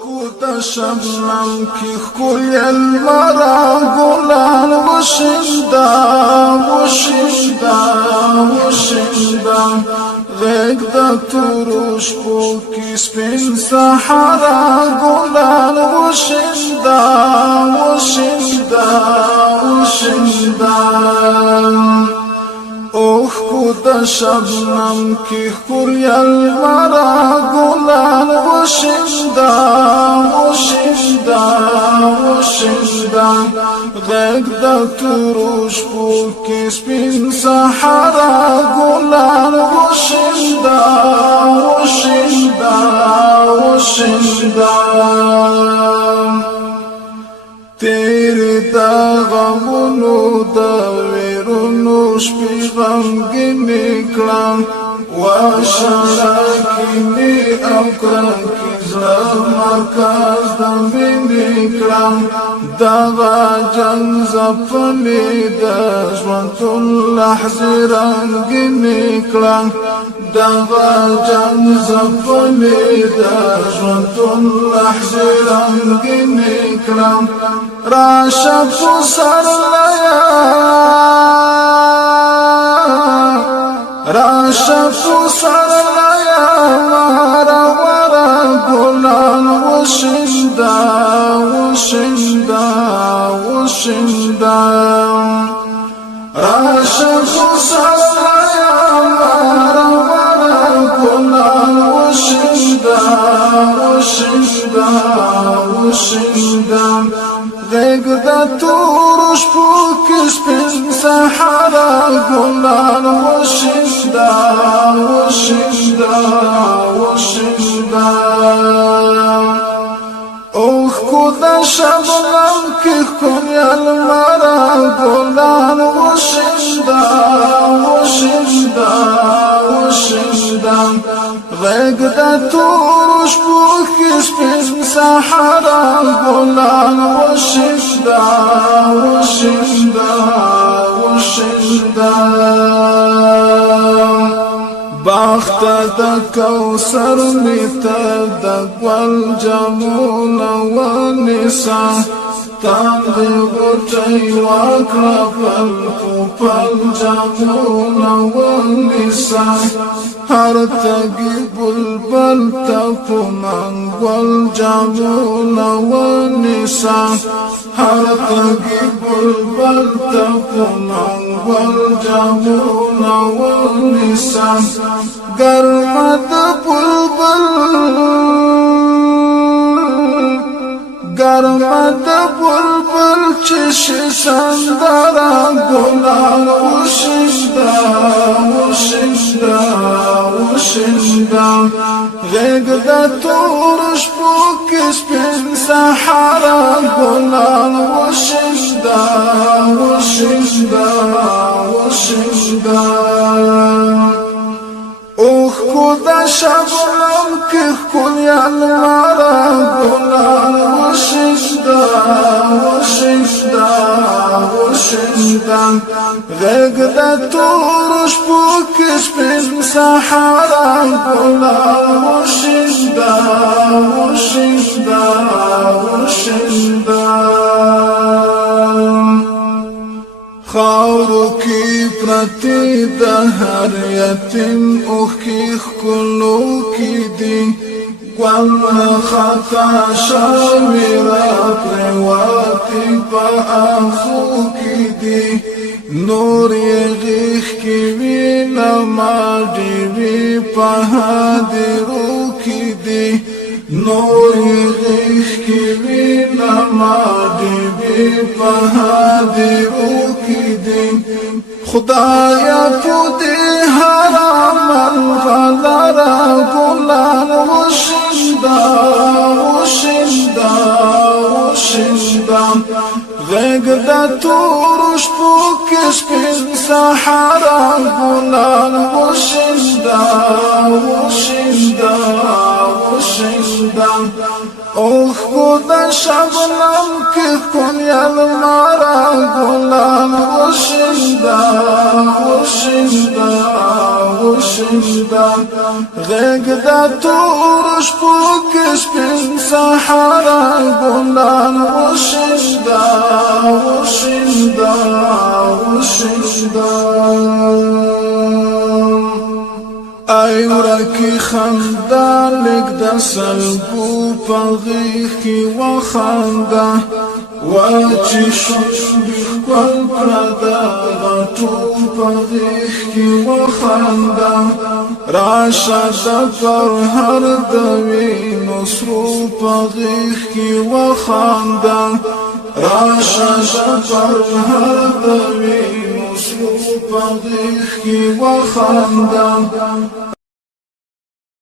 کوتا شبنم کی خوی المرا گلان وشندا وشندا وشندا غیگ دا تروش پو کی سپین سحرا گلان وشندا وشندا وشندا اوه کوتا شبنم کی خوی المرا گلان وشندا وشندا وشندا غیگ دا تروش پو کی سپین سحرا گلان وشندا وشندا وشندا تیری دا غمونو دا ویرونو شپی غمگینی کلان وشړکینی او کرنکی زړه مرکز د مینې کړم دغه جنګ ځپلې د ژوندون لحظې رنګینې کړم دغه جنګ ځپلې د ژوندون لحظې رنګینې کړم راشه پسرلیه راشه پسرلیه مارا ورا گلان وشندا وشندا وشندا راشه پسرلیه مارا ورا گلان وشندا وشندا وشندا غیگ دا تورش پو کی سپین سحرا گلان وشندا وشندا وشندا اوه کوتا شبنم کی خوی المرا گلان وشندا وشندا وشندا غیگ دا تورش پو کی سپین سحرا گلان وشندا وشندا وشندا باخت دا کوثر میتا دا گل جمون ونسا تاندی بوٹی واکرا پل پل جمون ونسا هر تگی بلبل تپو منگول جمون ونسا هر تگی بلبل تپو منگول جمون ونسا گرمت بلبل گرمت بلبل چش سندرا گلان وشندا وشندا وشندا غیگ دا تورش پو کی سپین سحرا گلان وشندا وشندا وشندا اوه کوتا شبنم کی خوی المرا گلان وشندا وشندا وشندا غیگ دا تورش پو کی سپین سحرا گلان وشندا وشندا وشندا خاورو کی پرتی دا هر یتیم اوخ کی خکلو کی دی گل خطا شاوی را پریواتی پا آخو کی دی نور غیخ کی وینا ما دیوی پا حادرو کی دی نور غیخ کی وینا ما دیوی پا حادرو کی دی خدایا تو دی حرام الغلرا گلان وشندا وشندا وشندا غیگ دا تورش پو کی سپین سحرا گلان وشندا وشندا وشندا اوه کوتا شبنم کی خوی المرا گلان وشندا وشندا وشندا غیگ دا تورش پو کی سپین سحرا ګلان وشیندا وشیندا وشیندا ای ورکی خندا لګ د سلګو په غیږ کې وخندا واچی شوندی خپل پردا غټو په غیږ کې وخندا راشه د پر هر د وینو سرو په غیږ کې وخندا راشه د پر هر د وینو سرو په غیږ کې وخندا